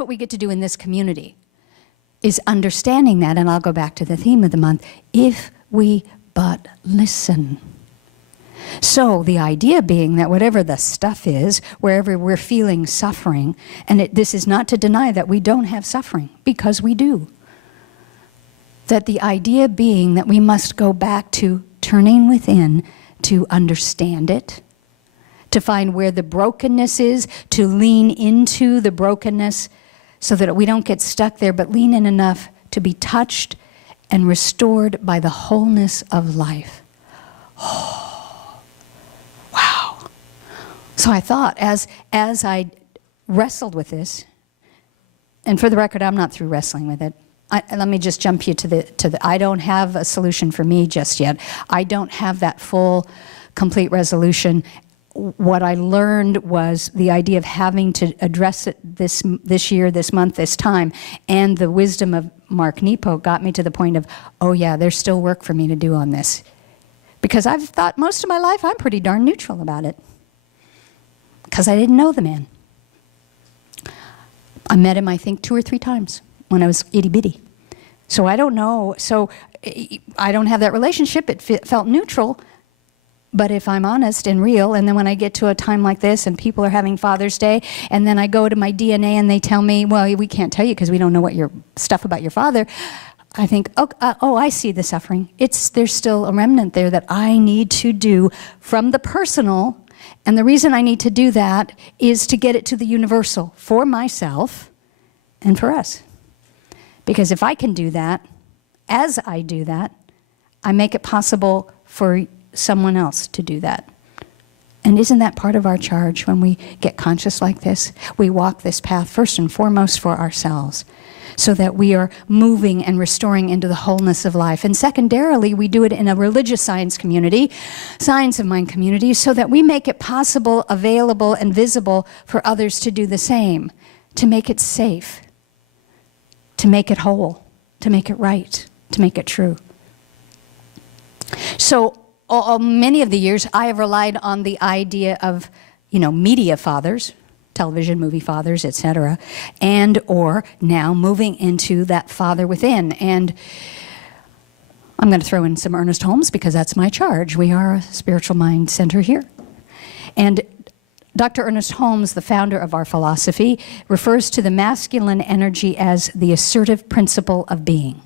what we get to do in this community, is understanding that, and I'll go back to the theme of the month, if we but listen. So the idea being that whatever the stuff is, wherever we're feeling suffering, and this is not to deny that we don't have suffering, because we do. That the idea being that we must go back to turning within to understand it, to find where the brokenness is, to lean into the brokenness so that we don't get stuck there, but lean in enough to be touched and restored by the wholeness of life. Oh, wow. So I thought, as I wrestled with this, and for the record, I'm not through wrestling with it. Let me just jump you to the, I don't have a solution for me just yet. I don't have that full, complete resolution. What I learned was the idea of having to address it this year, this month, this time, and the wisdom of Mark Nepo got me to the point of, oh yeah, there's still work for me to do on this. Because I've thought most of my life I'm pretty darn neutral about it. Because I didn't know the man. I met him, I think, 2 or 3 times when I was itty-bitty. So I don't know, so I don't have that relationship. It felt neutral. But if I'm honest and real, and then when I get to a time like this and people are having Father's Day, and then I go to my DNA and they tell me, well, we can't tell you because we don't know what your stuff about your father, I think, oh, I see the suffering. There's still a remnant there that I need to do from the personal, and the reason I need to do that is to get it to the universal for myself and for us. Because if I can do that, as I do that, I make it possible for someone else to do that. And isn't that part of our charge when we get conscious like this? We walk this path first and foremost for ourselves, so that we are moving and restoring into the wholeness of life. And secondarily, we do it in a religious science community, science of mind community, so that we make it possible, available, and visible for others to do the same, to make it safe, to make it whole, to make it right, to make it true. So many of the years I have relied on the idea of, media fathers, television, movie fathers, etc., and or now moving into that father within. And I'm going to throw in some Ernest Holmes because that's my charge. We are a spiritual mind center here. And Dr. Ernest Holmes, the founder of our philosophy, refers to the masculine energy as the assertive principle of being.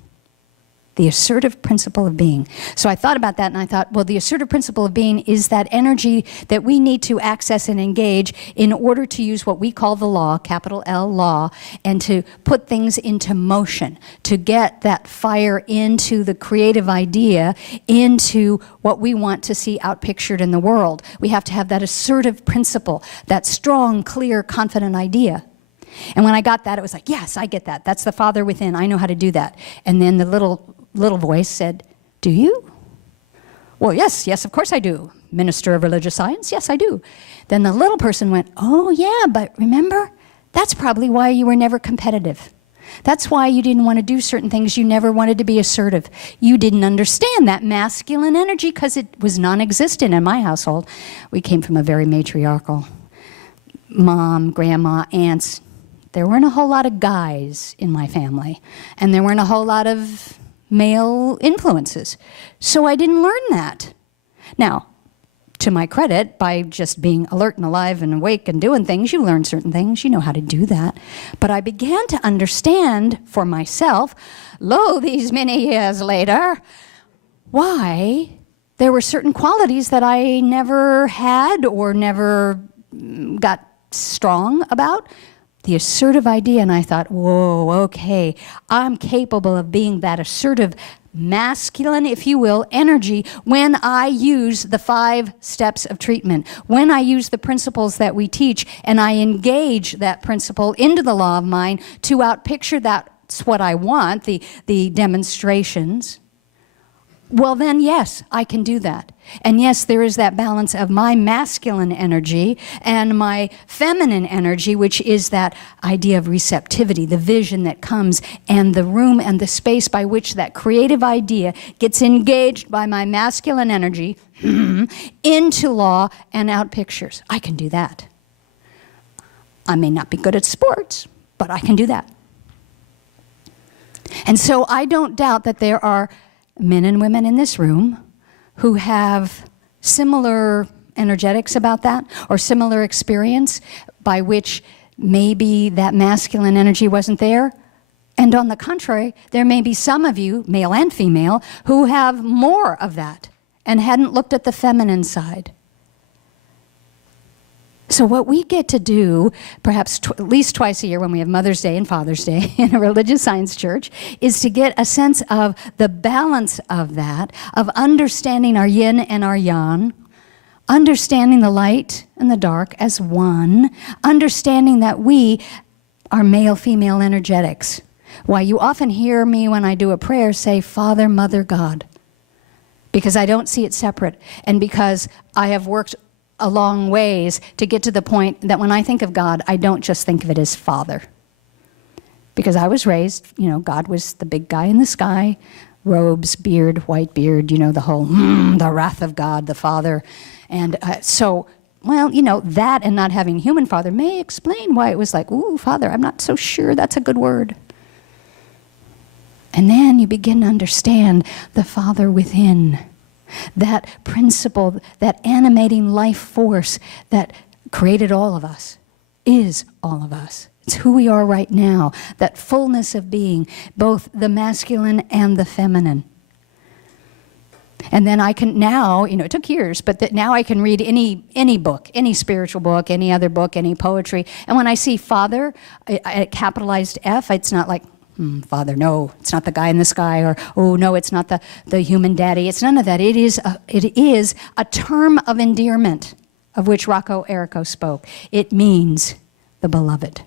The assertive principle of being. So I thought about that and I thought, well, the assertive principle of being is that energy that we need to access and engage in order to use what we call the law, capital L law, and to put things into motion, to get that fire into the creative idea, into what we want to see outpictured in the world. We have to have that assertive principle, that strong, clear, confident idea. And when I got that, it was like, yes, I get that. That's the father within. I know how to do that. And then the little voice said, do you? Well, yes, of course I do. Minister of Religious Science, yes, I do. Then the little person went, oh yeah, but remember, that's probably why you were never competitive. That's why you didn't want to do certain things. You never wanted to be assertive. You didn't understand that masculine energy because it was non-existent in my household. We came from a very matriarchal mom, grandma, aunts. There weren't a whole lot of guys in my family, and there weren't a whole lot of male influences. So I didn't learn that. Now, to my credit, by just being alert and alive and awake and doing things, you learn certain things, you know how to do that. But I began to understand for myself, lo, these many years later, why there were certain qualities that I never had or never got strong about. The assertive idea, and I thought, whoa, okay, I'm capable of being that assertive, masculine, if you will, energy when I use the 5 steps of treatment, when I use the principles that we teach, and I engage that principle into the law of mind to outpicture that's what I want, the demonstrations. Well then, yes, I can do that. And yes, there is that balance of my masculine energy and my feminine energy, which is that idea of receptivity, the vision that comes, and the room and the space by which that creative idea gets engaged by my masculine energy into law and out pictures. I can do that. I may not be good at sports, but I can do that. And so I don't doubt that there are men and women in this room who have similar energetics about that, or similar experience by which maybe that masculine energy wasn't there. And on the contrary, there may be some of you, male and female, who have more of that and hadn't looked at the feminine side. So what we get to do, perhaps at least twice a year when we have Mother's Day and Father's Day in a religious science church, is to get a sense of the balance of that, of understanding our yin and our yang, understanding the light and the dark as one, understanding that we are male-female energetics. Why you often hear me when I do a prayer say, Father, Mother, God, because I don't see it separate, and because I have worked a long ways to get to the point that when I think of God, I don't just think of it as Father. Because I was raised, God was the big guy in the sky, robes, beard, white beard, the whole, the wrath of God, the Father. And that and not having a human father may explain why it was like, ooh, Father, I'm not so sure that's a good word. And then you begin to understand the Father within, that principle, that animating life force that created all of us, is all of us. It's who we are right now, that fullness of being, both the masculine and the feminine. And then I can now, it took years, but now I can read any book, any spiritual book, any other book, any poetry. And when I see Father, capitalized F, it's not like, Father, no, it's not the guy in the sky, or, oh, no, it's not the human daddy. It's none of that. It is a term of endearment of which Rocco Errico spoke. It means the beloved.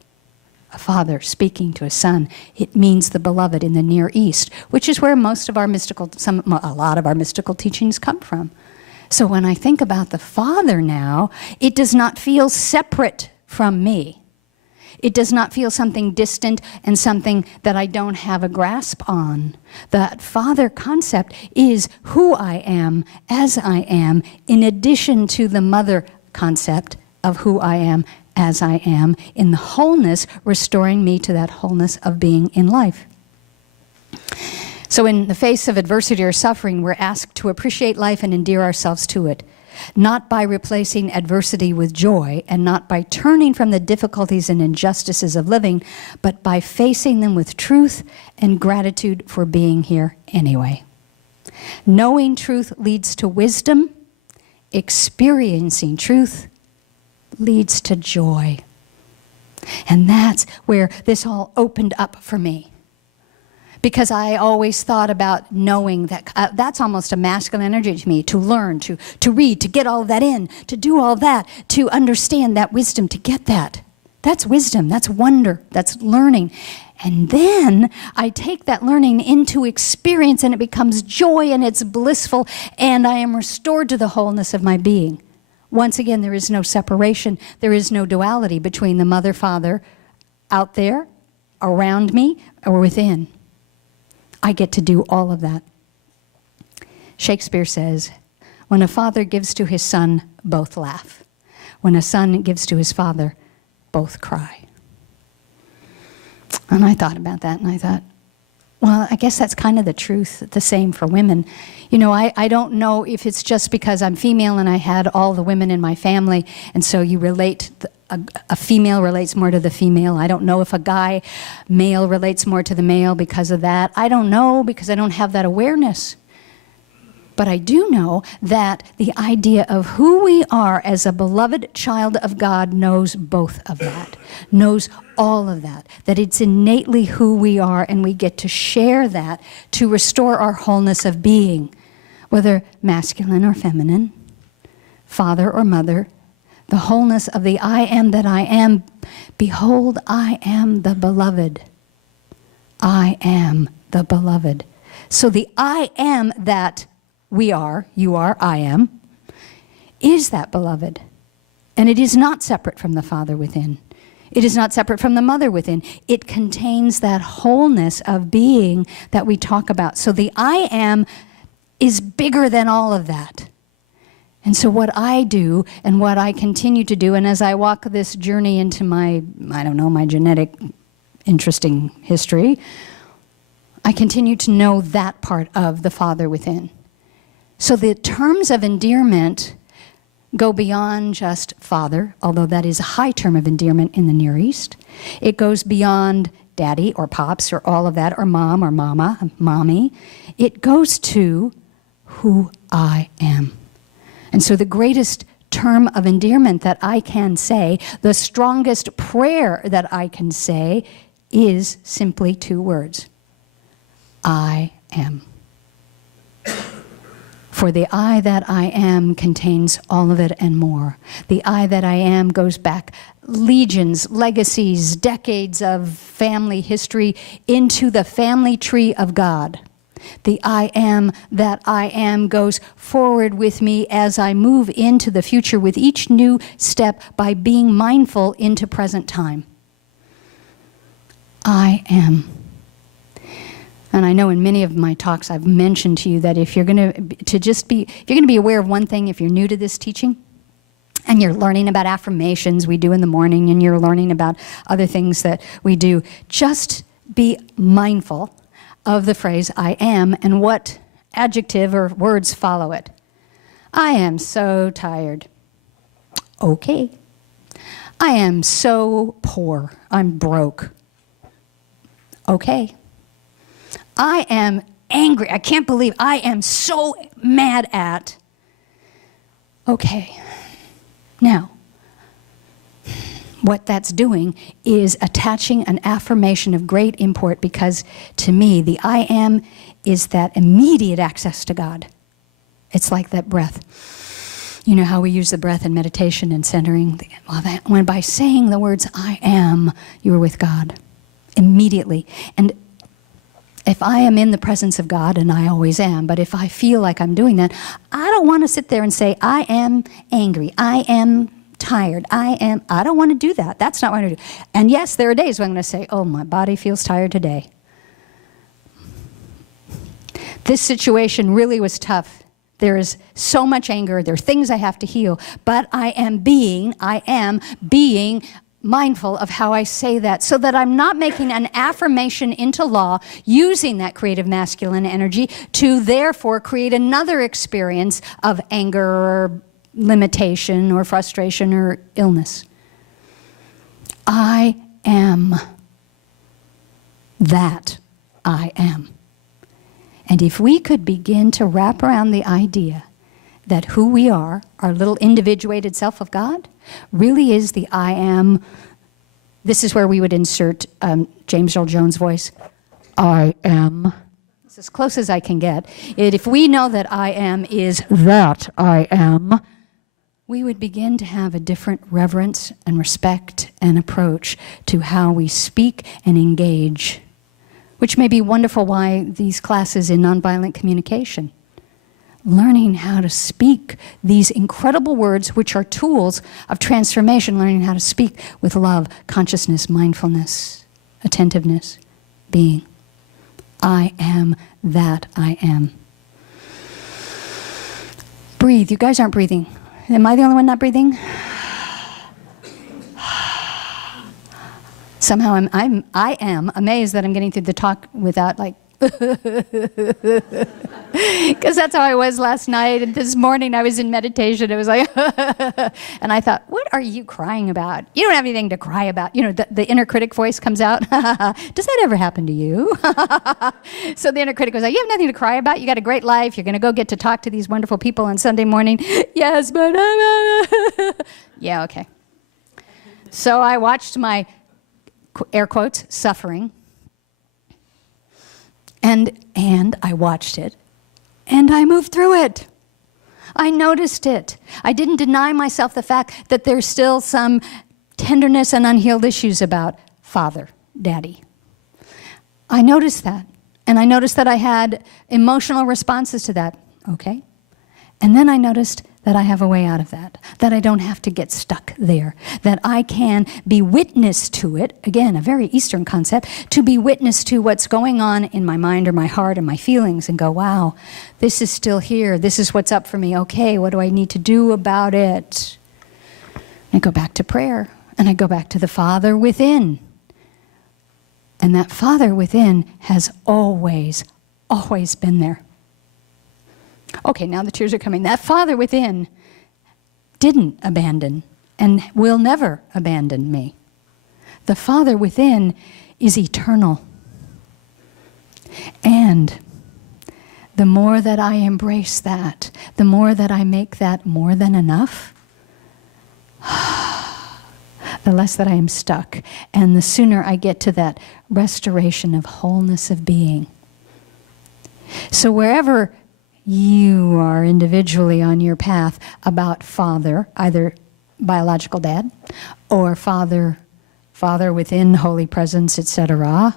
A father speaking to a son. It means the beloved in the Near East, which is where a lot of our mystical teachings come from. So when I think about the Father now, it does not feel separate from me. It does not feel something distant and something that I don't have a grasp on. That Father concept is who I am, as I am, in addition to the mother concept of who I am, as I am, in the wholeness, restoring me to that wholeness of being in life. So in the face of adversity or suffering, we're asked to appreciate life and endear ourselves to it, not by replacing adversity with joy, and not by turning from the difficulties and injustices of living, but by facing them with truth and gratitude for being here anyway. Knowing truth leads to wisdom. Experiencing truth leads to joy. And that's where this all opened up for me. Because I always thought about knowing that that's almost a masculine energy to me, to learn, to read, to get all of that in, to do all that, to understand that wisdom, to get that. That's wisdom, that's wonder, that's learning. And then I take that learning into experience, and it becomes joy, and it's blissful, and I am restored to the wholeness of my being. Once again, there is no separation, there is no duality between the mother, father, out there, around me, or within. I get to do all of that. Shakespeare says, when a father gives to his son, both laugh. When a son gives to his father, both cry. And I thought about that, and I thought, well, I guess that's kind of the truth, the same for women. I don't know if it's just because I'm female and I had all the women in my family, and so you relate, a female relates more to the female. I don't know if a male relates more to the male because of that. I don't know, because I don't have that awareness. But I do know that the idea of who we are as a beloved child of God knows both of that, knows all of that, that it's innately who we are, and we get to share that to restore our wholeness of being, whether masculine or feminine, father or mother, the wholeness of the I am that I am. Behold, I am the beloved. I am the beloved. So the I am that we are, you are, I am, is that beloved. And it is not separate from the Father within. It is not separate from the mother within. It contains that wholeness of being that we talk about. So the I am is bigger than all of that. And so what I do and what I continue to do, and as I walk this journey into my genetic interesting history, I continue to know that part of the Father within. So the terms of endearment go beyond just Father, although that is a high term of endearment in the Near East. It goes beyond Daddy or Pops or all of that, or Mom or Mama, Mommy. It goes to who I am. And so the greatest term of endearment that I can say, the strongest prayer that I can say, is simply 2 words. I am. For the I that I am contains all of it and more. The I that I am goes back legions, legacies, decades of family history into the family tree of God. The I am that I am goes forward with me as I move into the future with each new step by being mindful into present time. I am. And I know in many of my talks I've mentioned to you that if you're going to be aware of one thing, if you're new to this teaching, and you're learning about affirmations we do in the morning, and you're learning about other things that we do, just be mindful of the phrase I am and what adjective or words follow it. I am so tired. Okay. I am so poor. I'm broke. Okay. I am angry. I can't believe I am so mad at. Okay. Now, what that's doing is attaching an affirmation of great import, because to me, the I am is that immediate access to God. It's like that breath. You know how we use the breath in meditation and centering? When by saying the words I am, you are with God immediately. And if I am in the presence of God, and I always am, but if I feel like I'm doing that, I don't want to sit there and say, I am angry, I am tired, I don't want to do that. That's not what I want to do. And yes, there are days when I'm going to say, oh, my body feels tired today. This situation really was tough. There is so much anger. There are things I have to heal. But I am being mindful of how I say that, so that I'm not making an affirmation into law using that creative masculine energy to therefore create another experience of anger or limitation or frustration or illness. I am that I am. And if we could begin to wrap around the idea that who we are, our little individuated self of God, really is the I am. This is where we would insert James Earl Jones' voice. I am. It's as close as I can get. If we know that I am is that I am, we would begin to have a different reverence and respect and approach to how we speak and engage, which may be wonderful why these classes in nonviolent communication. Learning how to speak these incredible words, which are tools of transformation, learning how to speak with love, consciousness, mindfulness, attentiveness, being. I am that I am. Breathe. You guys aren't breathing. Am I the only one not breathing? Somehow I am amazed that I'm getting through the talk without like, because that's how I was last night. And this morning I was in meditation. It was like, and I thought, what are you crying about? You don't have anything to cry about. You know, the inner critic voice comes out. Does that ever happen to you? So the inner critic was like, you have nothing to cry about. You got a great life. You're going to go get to talk to these wonderful people on Sunday morning. Yes, but yeah, okay. So I watched my, air quotes, suffering. And I watched it, and I moved through it. I noticed it. I didn't deny myself the fact that there's still some tenderness and unhealed issues about Father, Daddy. I noticed that, and I noticed that I had emotional responses to that. Okay. And then I noticed that I have a way out of that I don't have to get stuck there, that I can be witness to it, again, a very Eastern concept, to be witness to what's going on in my mind or my heart or my feelings and go, wow, this is still here. This is what's up for me. Okay, what do I need to do about it? And I go back to prayer, and I go back to the Father within. And that Father within has always, always been there. Okay, now the tears are coming. That Father within didn't abandon and will never abandon me. The Father within is eternal. And the more that I embrace that, the more that I make that more than enough, the less that I am stuck, and the sooner I get to that restoration of wholeness of being. So wherever you are individually on your path about Father, either biological dad or Father within Holy Presence, etc.,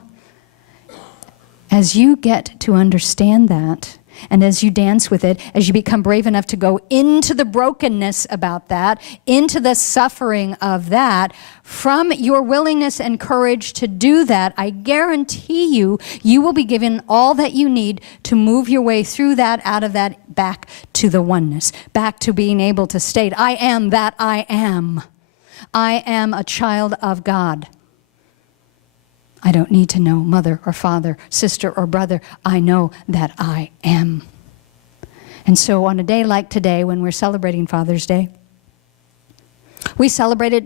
as you get to understand that, and as you dance with it, as you become brave enough to go into the brokenness about that, into the suffering of that, from your willingness and courage to do that, I guarantee you, you will be given all that you need to move your way through that, out of that, back to the oneness, back to being able to state, I am that I am. I am a child of God. I don't need to know mother or father, sister or brother. I know that I am. And so on a day like today, when we're celebrating Father's Day, we celebrate it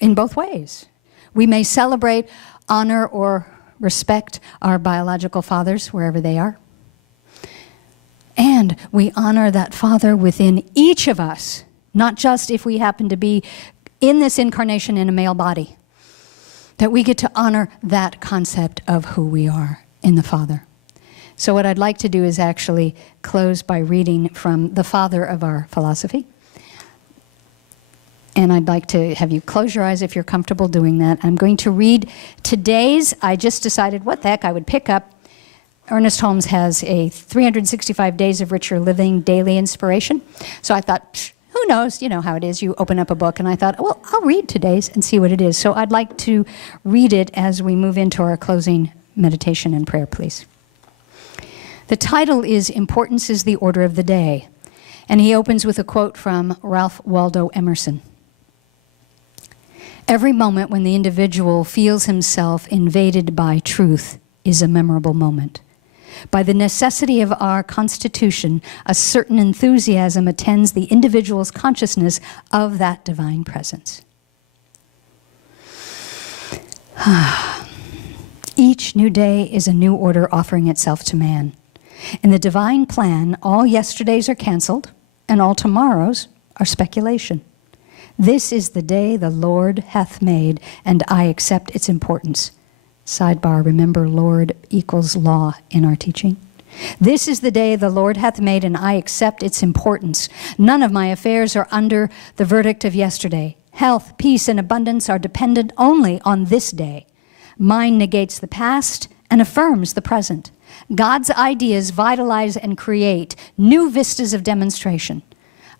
in both ways. We may celebrate, honor, or respect our biological fathers, wherever they are. And we honor that Father within each of us, not just if we happen to be in this incarnation in a male body. That we get to honor that concept of who we are in the Father. So what I'd like to do is actually close by reading from the father of our philosophy. And I'd like to have you close your eyes if you're comfortable doing that. I'm going to read today's, I just decided what the heck I would pick up. Ernest Holmes has a 365 Days of Richer Living daily inspiration. So I thought, who knows, you know how it is, you open up a book, and I thought, well, I'll read today's and see what it is. So I'd like to read it as we move into our closing meditation and prayer, please. The title is Importance is the Order of the Day, and he opens with a quote from Ralph Waldo Emerson. Every moment when the individual feels himself invaded by truth is a memorable moment. By the necessity of our constitution, a certain enthusiasm attends the individual's consciousness of that divine presence. Each new day is a new order offering itself to man. In the divine plan, all yesterdays are canceled, and all tomorrows are speculation. This is the day the Lord hath made, and I accept its importance. Sidebar, remember Lord equals law in our teaching. This is the day the Lord hath made, and I accept its importance. None of my affairs are under the verdict of yesterday. Health, peace, and abundance are dependent only on this day. Mine negates the past and affirms the present. God's ideas vitalize and create new vistas of demonstration.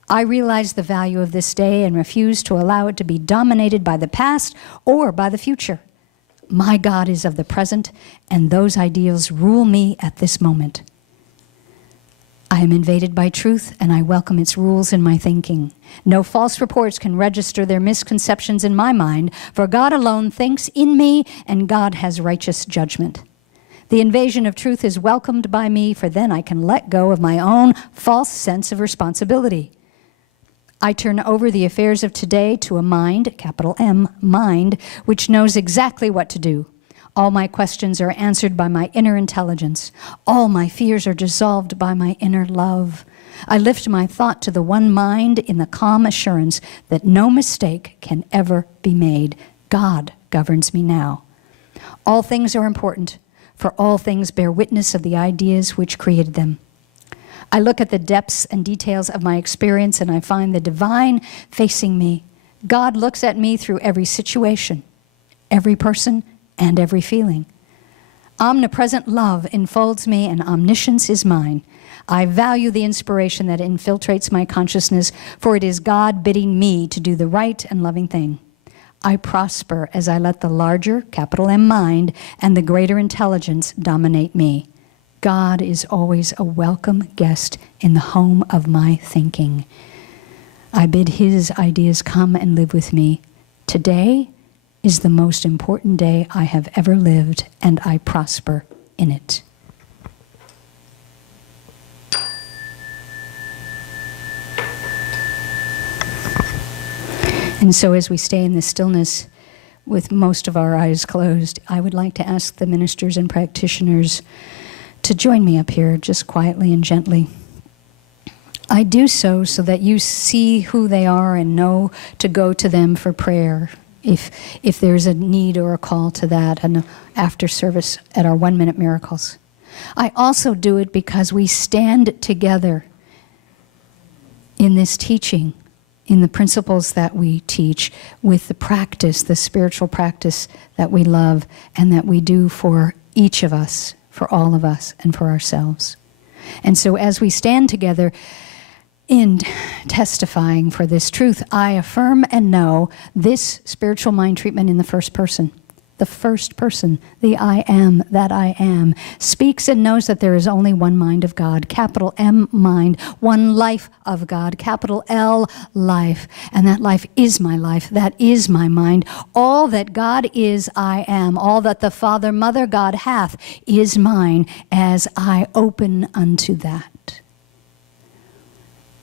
I realize the value of this day and refuse to allow it to be dominated by the past or by the future. My God is of the present, and those ideals rule me at this moment. I am invaded by truth, and I welcome its rules in my thinking. No false reports can register their misconceptions in my mind, for God alone thinks in me, and God has righteous judgment. The invasion of truth is welcomed by me, for then I can let go of my own false sense of responsibility. I turn over the affairs of today to a mind, capital M, mind, which knows exactly what to do. All my questions are answered by my inner intelligence. All my fears are dissolved by my inner love. I lift my thought to the one mind in the calm assurance that no mistake can ever be made. God governs me now. All things are important, for all things bear witness of the ideas which created them. I look at the depths and details of my experience, and I find the divine facing me. God looks at me through every situation, every person, and every feeling. Omnipresent love enfolds me, and omniscience is mine. I value the inspiration that infiltrates my consciousness, for it is God bidding me to do the right and loving thing. I prosper as I let the larger, capital M, mind and the greater intelligence dominate me. God is always a welcome guest in the home of my thinking. I bid his ideas come and live with me today, is the most important day I have ever lived, and I prosper in it. And so as we stay in this stillness with most of our eyes closed, I would like to ask the ministers and practitioners to join me up here just quietly and gently. I do so that you see who they are and know to go to them for prayer if there's a need or a call to that, and after service at our 1 Minute Miracles. I also do it because we stand together in this teaching, in the principles that we teach, with the practice, the spiritual practice that we love and that we do for each of us, for all of us, and for ourselves. And so as we stand together in testifying for this truth, I affirm and know this spiritual mind treatment in the first person. The first person, the I am that I am, speaks and knows that there is only one mind of God, capital M mind, one life of God, capital L life, and that life is my life, that is my mind. All that God is, I am. All that the Father, Mother, God hath is mine, as I open unto that.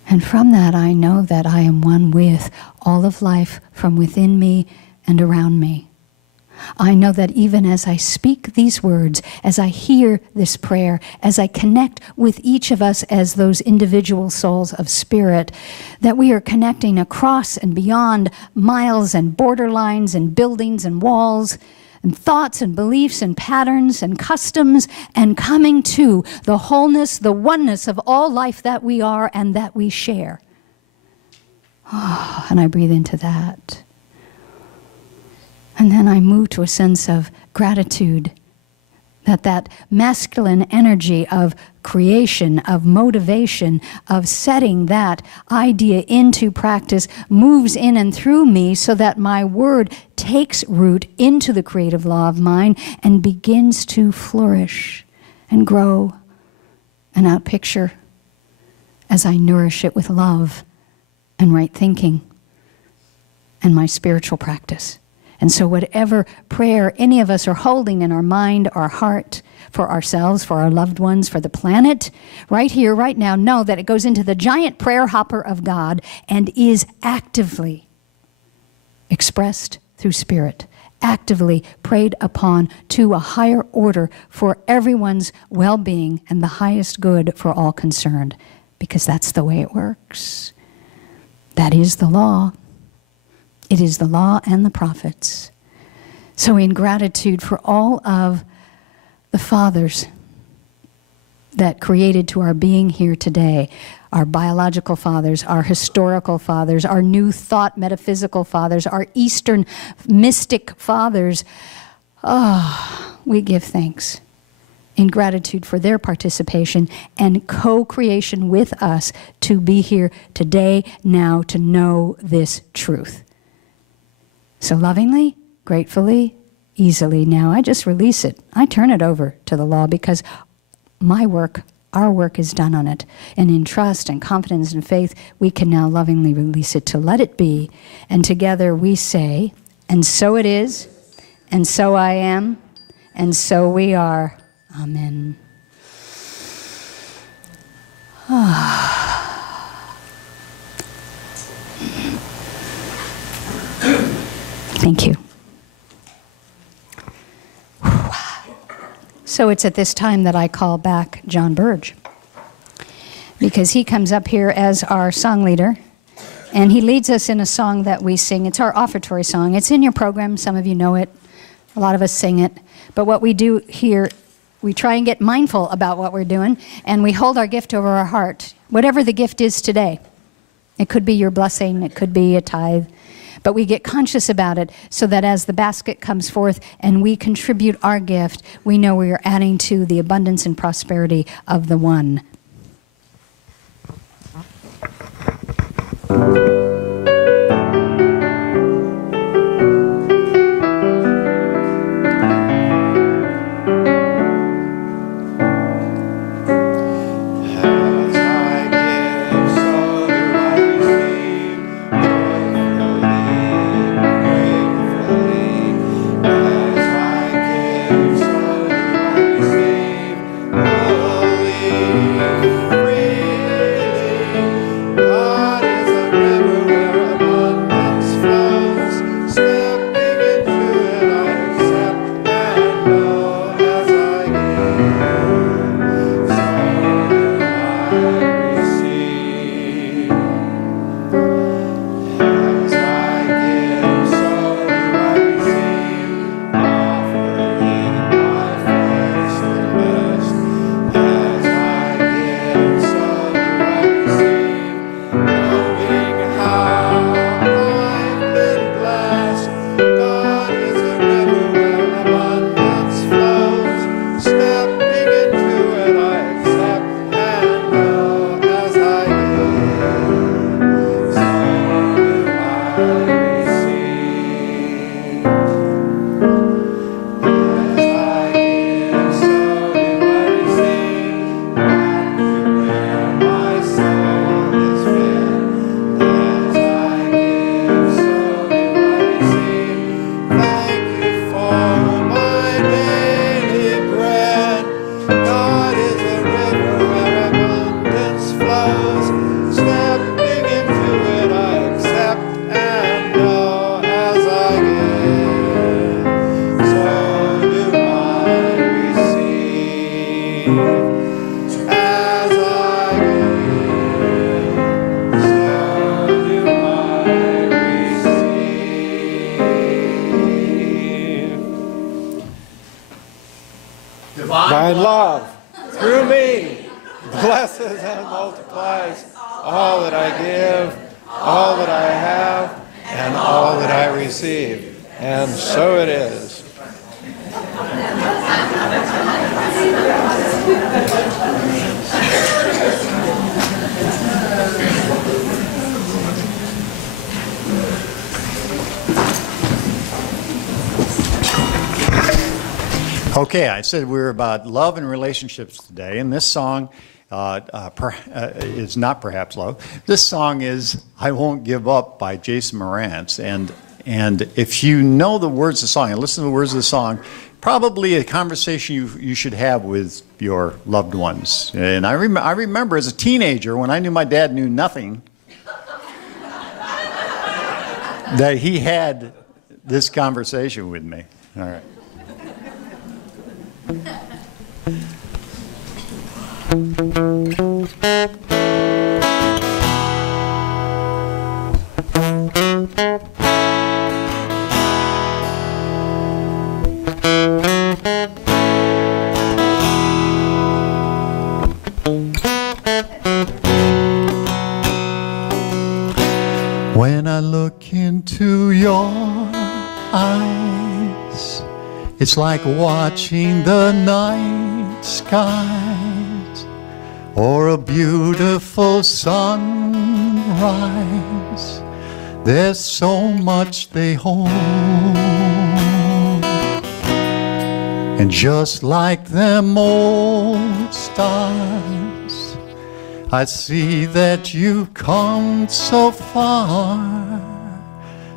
And from that I know that I am one with all of life from within me and around me. I know that even as I speak these words, as I hear this prayer, as I connect with each of us as those individual souls of spirit, that we are connecting across and beyond miles and borderlines and buildings and walls and thoughts and beliefs and patterns and customs, and coming to the wholeness, the oneness of all life that we are and that we share. Oh, and I breathe into that. And then I move to a sense of gratitude, that masculine energy of creation, of motivation, of setting that idea into practice moves in and through me so that my word takes root into the creative law of mind and begins to flourish and grow and outpicture as I nourish it with love and right thinking and my spiritual practice. And so whatever prayer any of us are holding in our mind, our heart, for ourselves, for our loved ones, for the planet, right here, right now, know that it goes into the giant prayer hopper of God and is actively expressed through spirit, actively prayed upon to a higher order for everyone's well-being and the highest good for all concerned, because that's the way it works. That is the law. It is the law and the prophets. So in gratitude for all of the fathers that created to our being here today, our biological fathers, our historical fathers, our new thought metaphysical fathers, our Eastern mystic fathers, we give thanks in gratitude for their participation and co-creation with us to be here today, now, to know this truth. So lovingly, gratefully, easily now, I just release it. I turn it over to the law because my work, our work is done on it. And in trust and confidence and faith, we can now lovingly release it to let it be. And together we say, and so it is, and so I am, and so we are. Amen. Thank you. So it's at this time that I call back John Burge, because he comes up here as our song leader, and he leads us in a song that we sing. It's our offertory song. It's in your program. Some of you know it. A lot of us sing it. But what we do here, we try and get mindful about what we're doing, and we hold our gift over our heart, whatever the gift is today. It could be your blessing. It could be a tithe. But we get conscious about it so that as the basket comes forth and we contribute our gift, we know we are adding to the abundance and prosperity of the one. Divine love through me blesses and multiplies all that I give, all that I have, and all that I receive. And so it is. Okay, I said we were about love and relationships today, and this song is not perhaps love. This song is "I Won't Give Up" by Jason Mraz, and if you know the words of the song and listen to the words of the song, probably a conversation you should have with your loved ones. And I remember as a teenager when I knew my dad knew nothing, that he had this conversation with me. All right. When I look into your eyes, it's like watching the night skies or a beautiful sunrise. There's so much they hold, and just like them old stars, I see that you've come so far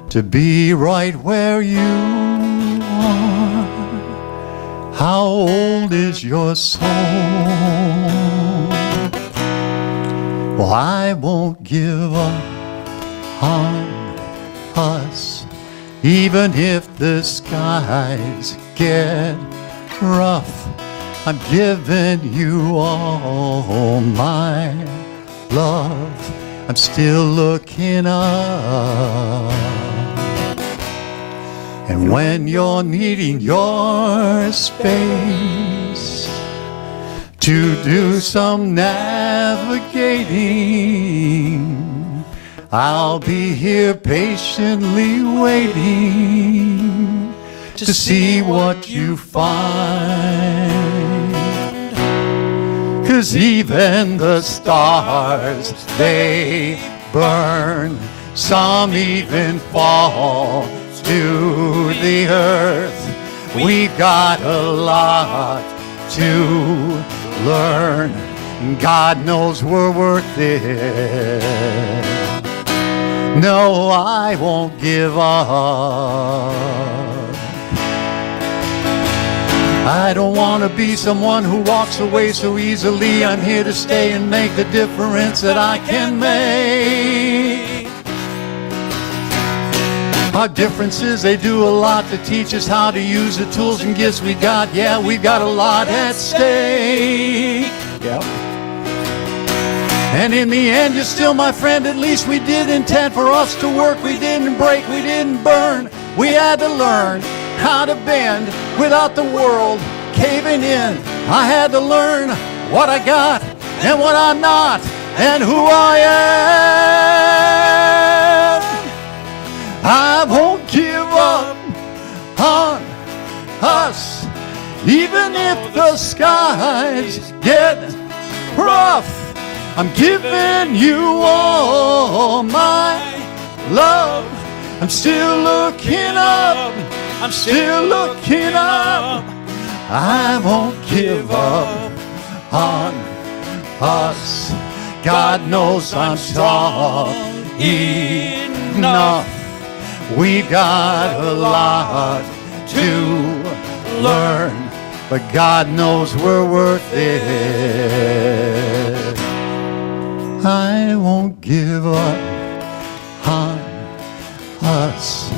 to be right where you are. How old is your soul? Well, I won't give up on us, even if the skies get rough. I'm giving you all my love. I'm still looking up. And when you're needing your space to do some navigating, I'll be here patiently waiting to see what you find. 'Cause even the stars, they burn. Some even fall to the earth. We've got a lot to learn. God knows we're worth it. No, I won't give up. I don't want to be someone who walks away so easily. I'm here to stay and make the difference that I can make. Our differences, they do a lot to teach us how to use the tools and gifts we got. Yeah, we've got a lot at stake. Yep. And in the end, you're still my friend. At least we did intend for us to work. We didn't break, we didn't burn. We had to learn how to bend without the world caving in. I had to learn what I got and what I'm not and who I am. I won't give up on us, even if the skies get rough. I'm giving you all my love. I'm still looking up. I'm still looking up. I won't give up on us. God knows I'm strong enough. We've got a lot to learn, but God knows we're worth it. I won't give up on us,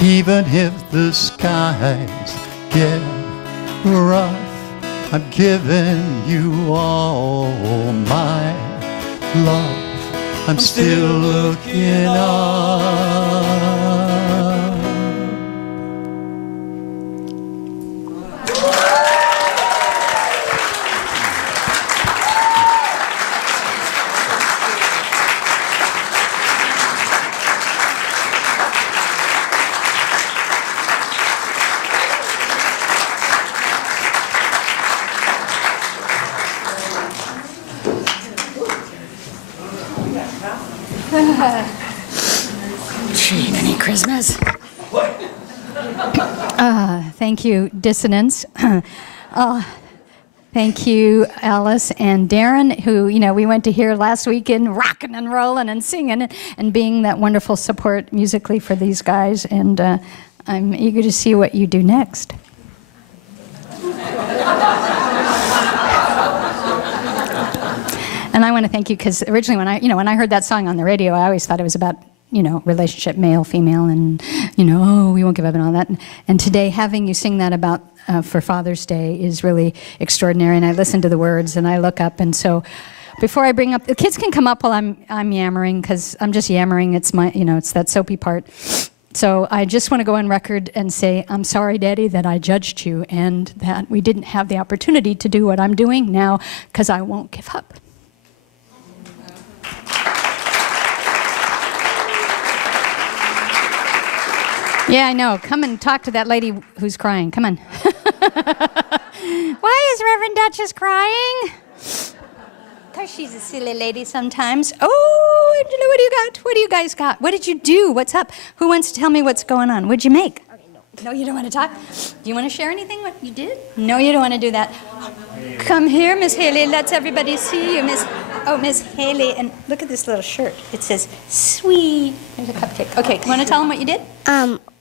even if the skies get rough. I'm giving you all my love. I'm still looking up. Gee, many Christmas. Thank you, Dissonance. Thank you, Alice and Darren, who, we went to hear last weekend, rocking and rolling and singing and being that wonderful support musically for these guys. And I'm eager to see what you do next. And I want to thank you because originally when I heard that song on the radio, I always thought it was about relationship, male, female, and, oh, we won't give up and all that. And today, having you sing that about for Father's Day is really extraordinary. And I listen to the words and I look up. And so before I bring up, the kids can come up while I'm yammering, because I'm just yammering. It's my, it's that soapy part. So I just want to go on record and say, I'm sorry, Daddy, that I judged you and that we didn't have the opportunity to do what I'm doing now, because I won't give up. Yeah, I know. Come and talk to that lady who's crying. Come on. Why is Reverend Duchess crying? Because she's a silly lady sometimes. Oh, Angela, what do you got? What do you guys got? What did you do? What's up? Who wants to tell me what's going on? What'd you make? Okay, no, you don't want to talk? Do you want to share anything, what you did? No, you don't want to do that. Come here, Miss Haley. Let's everybody see you, Miss Haley. And look at this little shirt. It says, sweet. There's a cupcake. Okay, you want to tell them what you did?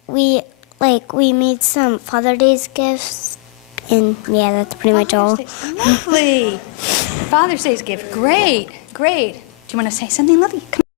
We made some Father's Day gifts, and yeah, that's pretty much all. Lovely. Father's Day's gift. Great. Do you want to say something, Lovey? Come